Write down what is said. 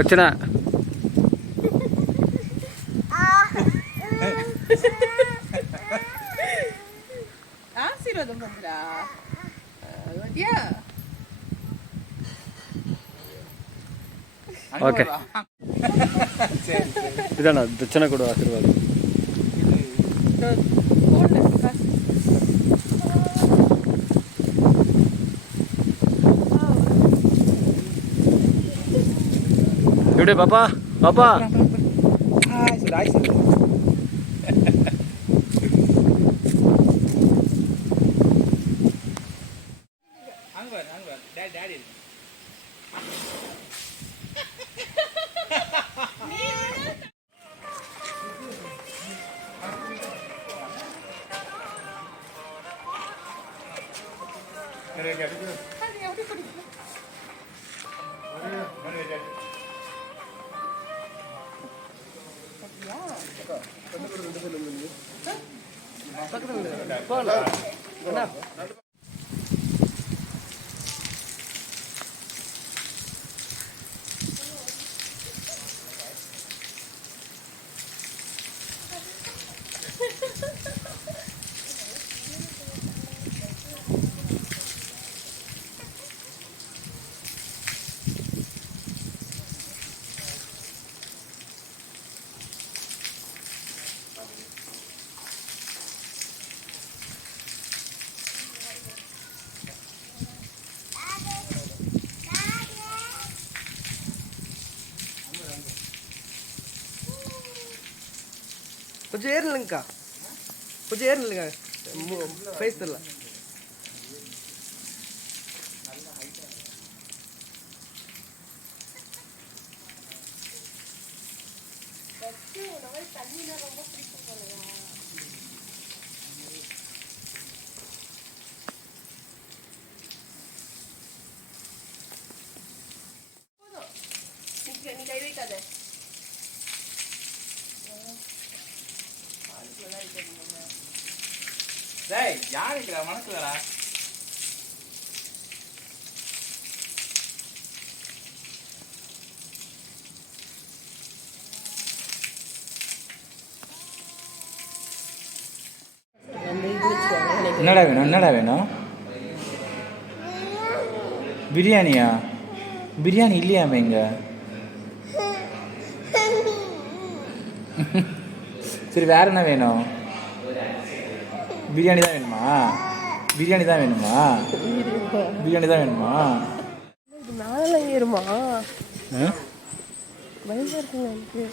వచ్చిన ஆசீர்வாதம் பண்றா. ஓகே இதாண்ணா தட்சணை கொடு ஆசீர்வாதம். எப்படி பாப்பா பாப்பா கொஞ்சம் ஏறலங்கக்கா, கொஞ்சம் ஏறலுங்க, ஃபேஸ் தெரியல. நீ கை வைக்காத. டேய் யாருக்குடா மனசுலடா என்னடா வேணும் என்னடா வேணும்? பிரியாணியா? பிரியாணி இல்லையாமே இங்க. சரி வேற என்ன வேணும்? பிரியாணி தான் வேணுமா? பிரியாணி தான் வேணுமா? பிரியாணி தான் வேணுமா? மேலே ஏறுமா? பயமா இருக்குங்க எனக்கு.